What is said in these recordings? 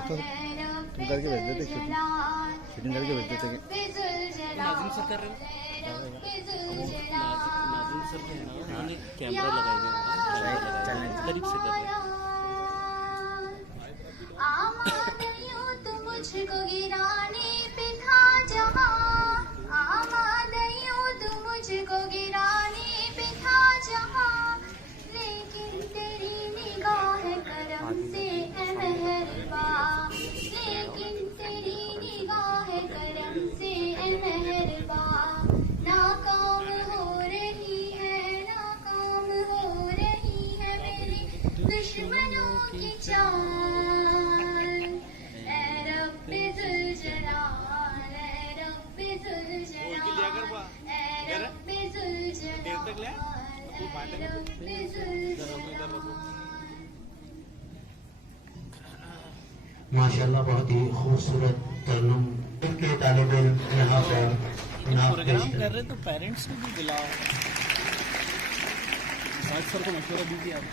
तो तुम करके भेज देते, शूटिंग करके भेज देते। नाज़िम सर कर रहे हो? नाज़िम सर के ना उन्होंने कैमरा लगाए हुए हैं, करीब से कर रहे हैं। मुझको गिराने पे था जहां, आमादयूं तू मुझको गिराने पे था जहां, लेकिन तेरी निगाह करम से ए मेहरबा, लेकिन तेरी निगाह करम से ए मेहरबा, नाकाम हो रही है, नाकाम हो रही है मेरी दुश्मनों की चाल। माशाल्लाह बहुत ही खूबसूरत तरन्नुम के तालिब इल्म यहाँ पर प्रोग्राम कर रहे तो पेरेंट्स को भी बुलाओ। साथ सर को मशवरा दीजिए आप,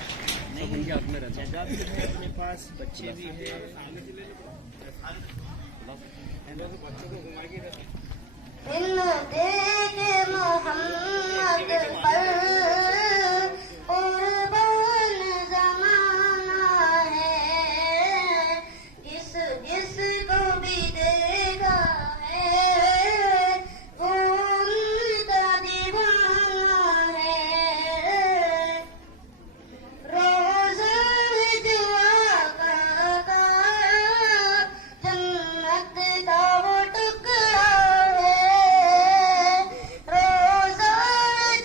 सब उनके हाथ में रहता है। जगह भी है अपने पास, बच्चे भी है। मोहम्मद पर कुर्बान ज़माना है, जिसको भी देखा है वो उनका दीवाना है। रोज़ा जो आका का जन्नत का वो टुकड़ा है, रोज़ा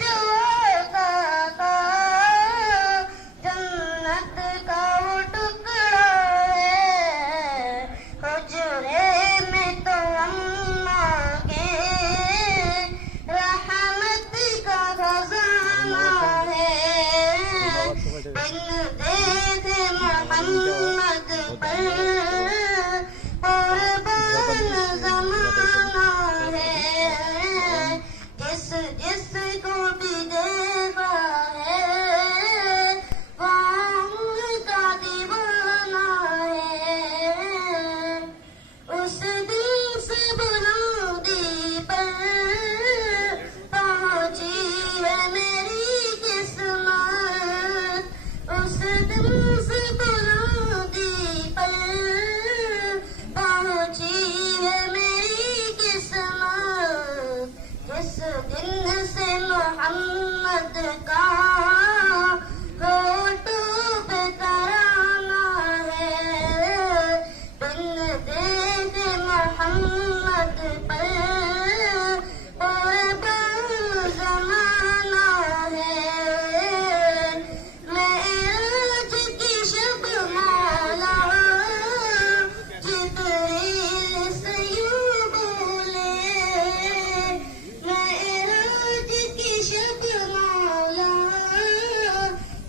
जो आका का जन्नत का वो टुकड़ा है। हुजरे में तो अम्मा के रहमत का खजाना है। देख मोहम्मद पर कुर्बान ज़माना है, जिसको भी देखा है वो उनका दीवाना है। उस दिन से बुलंदी पर पहुंची है मेरी किस्मत, उस दिन से बुलंदी पर पहुंची है मेरी किस्मत। जिस दिन से मोहम्मद का होठों पे तराना है, बिन देख मोहम्मद पर कुर्बान ज़माना है। मेराज की शब मौला जिब्रील से यूं बोले, मेराज की शब मौला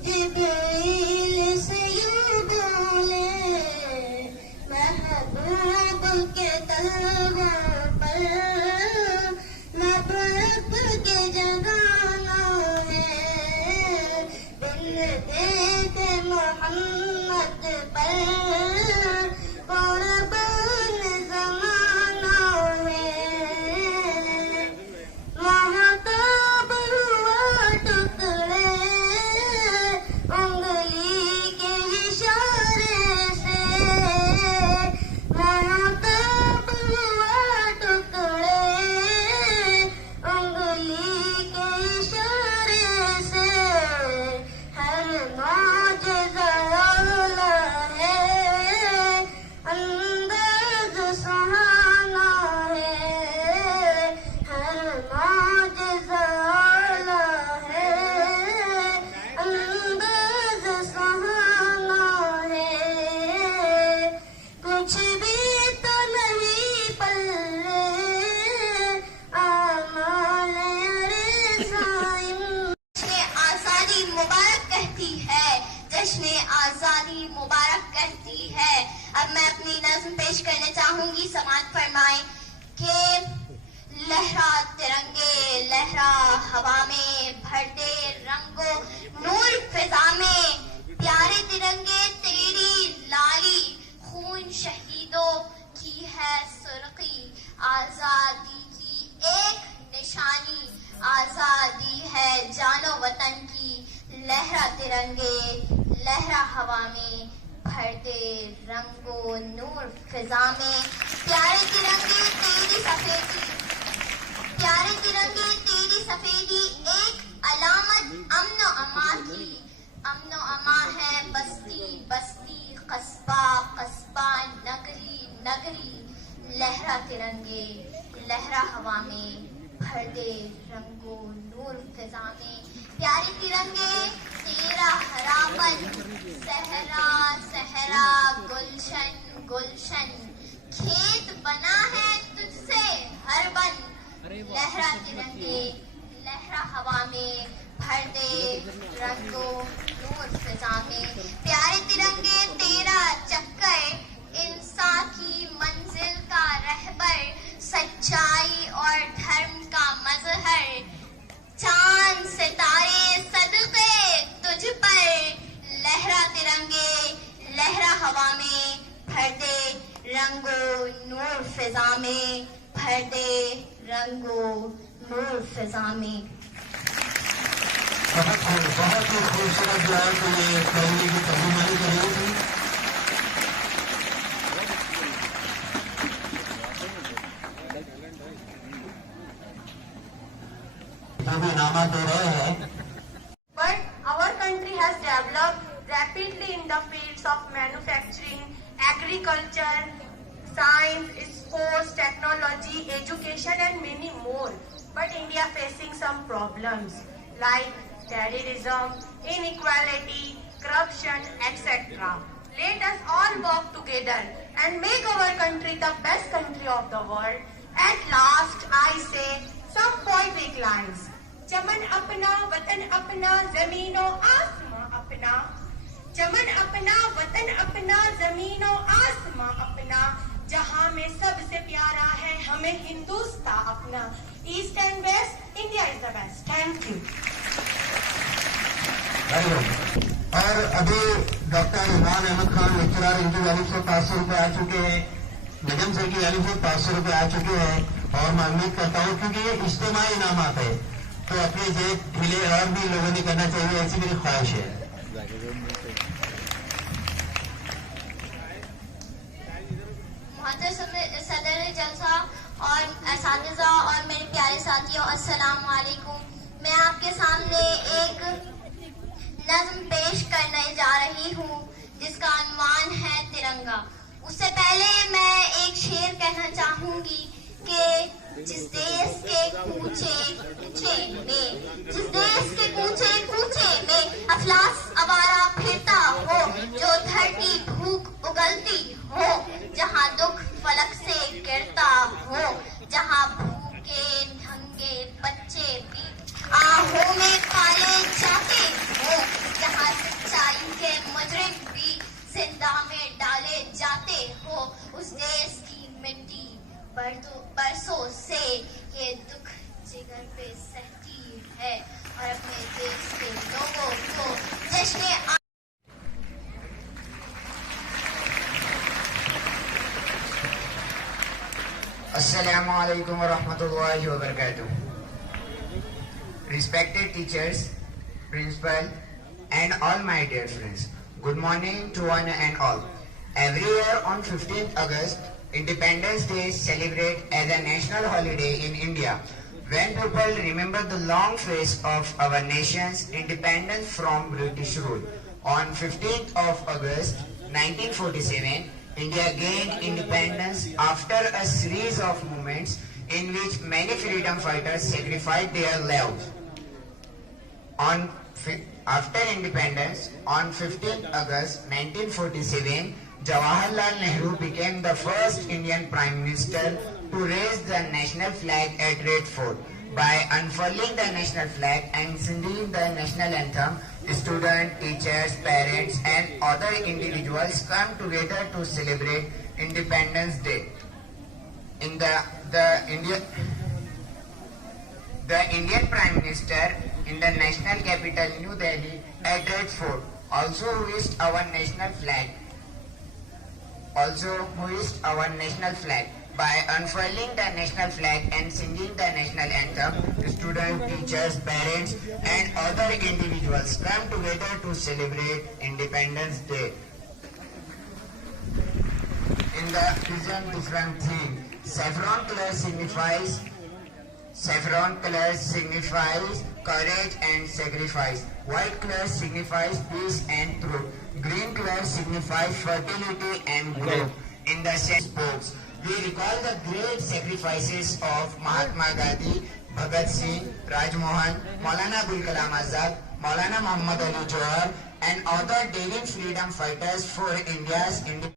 जिब्रील से यूं बोले, महबूब के तलवों पर नफ़रत के जगाना है। बिन देख मोहम्मद पर कुर्बान ज़माना है। महताब हुआ टुकड़े उंगली के इशारे से, महताब हुआ टुकड़े उंगली के इशारे से। हर मौजज़ा आला है, अंदाज़ सुहाना है। हर मौजज़ा आला है, अंदाज़ सुहाना है। कुछ भी तो नहीं पल्ले आमाल साइम। जश्न आज़ादी मुबारक कहती है, जश्न आज़ादी मुबारक कहती है। अब मैं अपनी नज़्म पेश करना चाहूंगी, समाअत फरमाएं कि लहरा तिरंगे, लहरा हवा में, भर दे रंगो नूर फिजा में, प्यारे तिरंगे तेरी लाली खून शहीद लहरा हवा में, भर दे रंगो नूर फिजा में। प्यारे तिरंगे तेरी सफेदी, प्यारे तिरंगे तेरी सफेदी एक अलामत अमनो अमा की। अमनो अमा है बस्ती बस्ती, कस्बा कस्बा, नगरी नगरी। लहरा तिरंगे लहरा हवा में, भर दे रंगो नूर फिजा में। प्यारे तिरंगे तेरा हरापन, सहरा सहरा गुलशन गुलशन। खेत बना है तुझसे हर बन। लहरा तिरंगे लहरा हवा में, भर दे रंगो नूर फिजा में। प्यारे तिरंगे तेरा चक्कर, इंसान की मंजिल का रहबर, सच्चाई और धर्म का मजहर। चांद सितारे सदके तुझ पर। लहरा तिरंगे लहरा हवा में, भर दे रंगो नूर फिजा में, भर दे रंगो नूर फिजा में। बहुत ही खूबसूरत जो है तो ये पहले की तर्जुमानी कर रही थी। जो भी इनामात दे रहे हैं। But our country has developed rapidly in the fields of manufacturing, agriculture, science, sports, technology, education and many more. But India facing some problems like terrorism, inequality, corruption, etc. Let us all work together and make our country the best country of the world. At last, I say some poetic lines. चमन अपना वतन अपना जमीनो आसमां अपना। चमन अपना वतन अपना जमीनो आसमां अपना। जहां में सबसे प्यारा है हमें हिंदुस्तान अपना। East and west, India is the best. Thank you. और अभी डॉक्टर इमरान अहमद खान लेक्चरर इनकी जानिब से 500 रुपये आ चुके हैं, निगम सर की जानिब से 500 रुपये आ चुके हैं। और मैं उम्मीद करता हूँ क्योंकि ये इज्तिमाई इनामात है तो अपने जेब ढीले और भी लोगों ने करना चाहिए, ऐसी मेरी ख्वाहिश है। सदर जलसा और असातिज़ा और मेरे प्यारे साथियों, अस्सलाम वालेकुम। मैं आपके सामने एक नज्म पेश करने जा रही हूँ जिसका उन्वान है तिरंगा। उससे पहले मैं एक शेर कहना चाहूंगी कि जिस देश के कूचे कूचे में, जिस देश के कूचे कूचे में अफलास आवारा फिरता हो, जो धरती भूख उगलती हो, जहाँ दुख फलक से गिरता हो, जहाँ भूखे नंगे बच्चे भी आहों में पाले जाते हो, जहाँ सच्चाई के मुजरिम भी जिंदा में डाले जाते हो, उस देश की मिट्टी बरसों से ये दुख जिगर पे सहती है और अपने देश के लोगों को जश्न Assalamu alaikum wa rahmatullahi wa barakatuh. Respected teachers, principal and all my dear friends, good morning to one and all. Every year on 15th August, Independence Day is celebrated as a national holiday in India, when people remember the long phase of our nation's independence from British rule. On 15th of August 1947, India gained independence after a series of movements in which many freedom fighters sacrificed their lives. After independence, on 15th August 1947, Jawaharlal Nehru became the first Indian Prime Minister to raise the national flag at Red Fort. By unfurling the national flag and singing the national anthem, students, teachers, parents and other individuals come together to celebrate Independence Day. In the Indian Prime Minister in the national capital New Delhi at Red Fort also hoisted our national flag. By unfurling the national flag and singing the national anthem, students, teachers, parents, and other individuals come together to celebrate Independence Day. In the present different theme, saffron color signifies courage and sacrifice. White color signifies peace and truth. Green color signifies fertility and growth. In the same sports, we recall the great sacrifices of Mahatma Gandhi, Bhagat Singh, Rajmohan, Maulana Abul Kalam Azad, Maulana Muhammad Ali Johar, and other daring freedom fighters for India's independence.